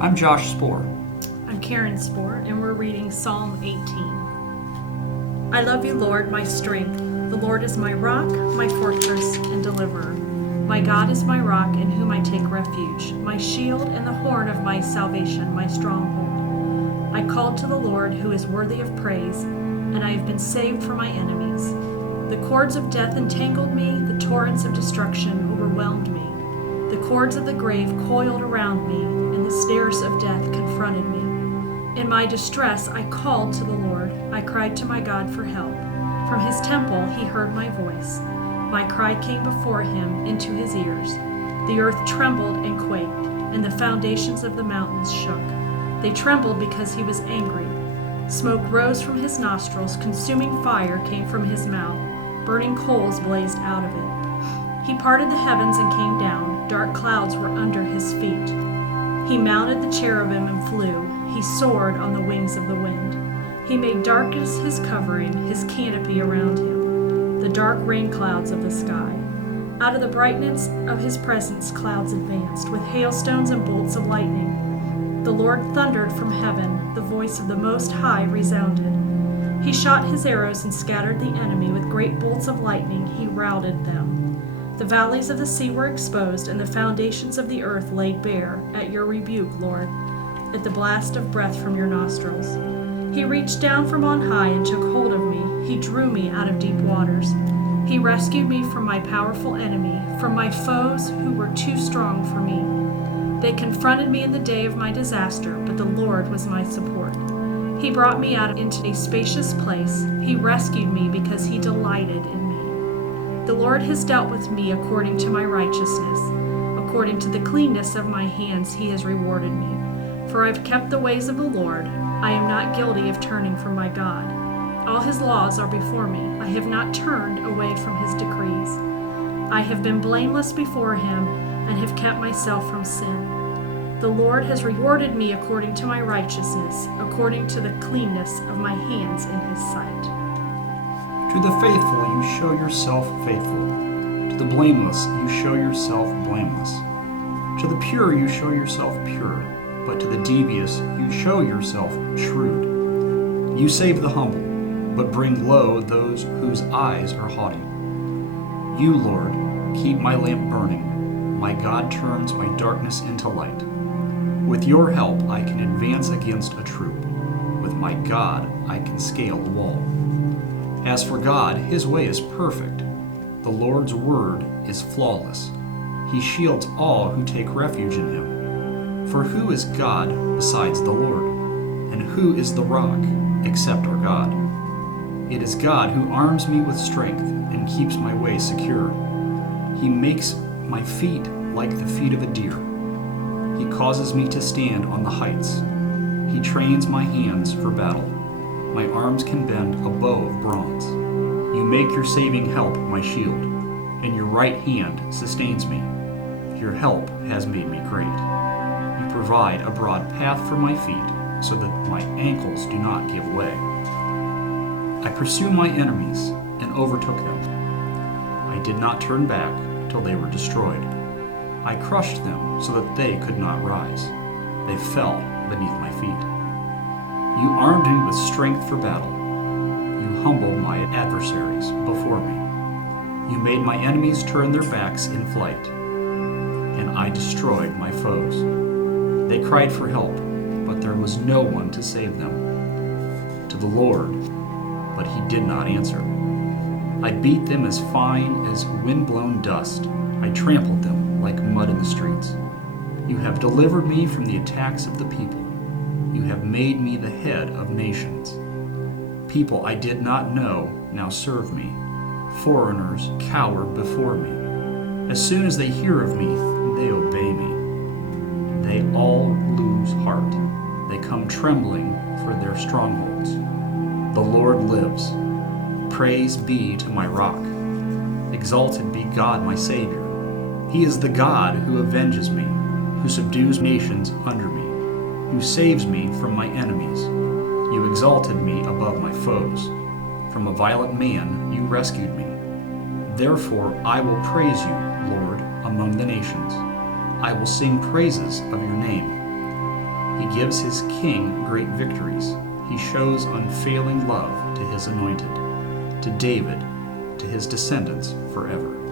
I'm Josh Spore. I'm Karen Spore, and we're reading Psalm 18. I love you, Lord, my strength. The Lord is my rock, my fortress, and deliverer. My God is my rock, in whom I take refuge, my shield and the horn of my salvation, my stronghold. I called to the Lord, who is worthy of praise, and I have been saved from my enemies. The cords of death entangled me, the torrents of destruction overwhelmed me. The cords of the grave coiled around me, and the snares of death confronted me. In my distress, I called to the Lord. I cried to my God for help. From his temple, he heard my voice. My cry came before him into his ears. The earth trembled and quaked, and the foundations of the mountains shook. They trembled because he was angry. Smoke rose from his nostrils, consuming fire came from his mouth, burning coals blazed out of it. He parted the heavens and came down. Dark clouds were under his feet. He mounted the cherubim and flew. He soared on the wings of the wind. He made darkness his covering, his canopy around him, the dark rain clouds of the sky. Out of the brightness of his presence clouds advanced, with hailstones and bolts of lightning. The Lord thundered from heaven. The voice of the Most High resounded. He shot his arrows and scattered the enemy. With great bolts of lightning he routed them. The valleys of the sea were exposed, and the foundations of the earth laid bare at your rebuke, Lord, at the blast of breath from your nostrils. He reached down from on high and took hold of me. He drew me out of deep waters. He rescued me from my powerful enemy, from my foes who were too strong for me. They confronted me in the day of my disaster, but the Lord was my support. He brought me out into a spacious place. He rescued me because he delighted in me. The Lord has dealt with me according to my righteousness. According to the cleanness of my hands, he has rewarded me. For I've kept the ways of the Lord. I am not guilty of turning from my God. All his laws are before me. I have not turned away from his decrees. I have been blameless before him and have kept myself from sin. The Lord has rewarded me according to my righteousness, according to the cleanness of my hands in his sight. To the faithful you show yourself faithful. To the blameless you show yourself blameless. To the pure you show yourself pure. But to the devious you show yourself shrewd. You save the humble, but bring low those whose eyes are haughty. You, Lord, keep my lamp burning. My God turns my darkness into light. With your help I can advance against a troop. With my God I can scale a wall. As for God, his way is perfect. The Lord's word is flawless. He shields all who take refuge in him. For who is God besides the Lord? And who is the rock except our God? It is God who arms me with strength and keeps my way secure. He makes my feet like the feet of a deer. He causes me to stand on the heights. He trains my hands for battle. My arms can bend a bow of bronze. You make your saving help my shield, and your right hand sustains me. Your help has made me great. You provide a broad path for my feet, so that my ankles do not give way. I pursued my enemies and overtook them. I did not turn back till they were destroyed. I crushed them so that they could not rise. They fell beneath my feet. You armed me with strength for battle. You humbled my adversaries before me. You made my enemies turn their backs in flight, and I destroyed my foes. They cried for help, but there was no one to save them. To the Lord, but he did not answer. I beat them as fine as wind-blown dust. I trampled them like mud in the streets. You have delivered me from the attacks of the people. You have made me the head of nations. People I did not know now serve me. Foreigners cower before me. As soon as they hear of me, they obey me. They all lose heart. They come trembling for their strongholds. The Lord lives. Praise be to my rock. Exalted be God my Savior. He is the God who avenges me, who subdues nations under me, who saves me from my enemies. You exalted me above my foes. From a violent man you rescued me. Therefore I will praise you, Lord, among the nations. I will sing praises of your name. He gives his king great victories. He shows unfailing love to his anointed, to David, to his descendants forever.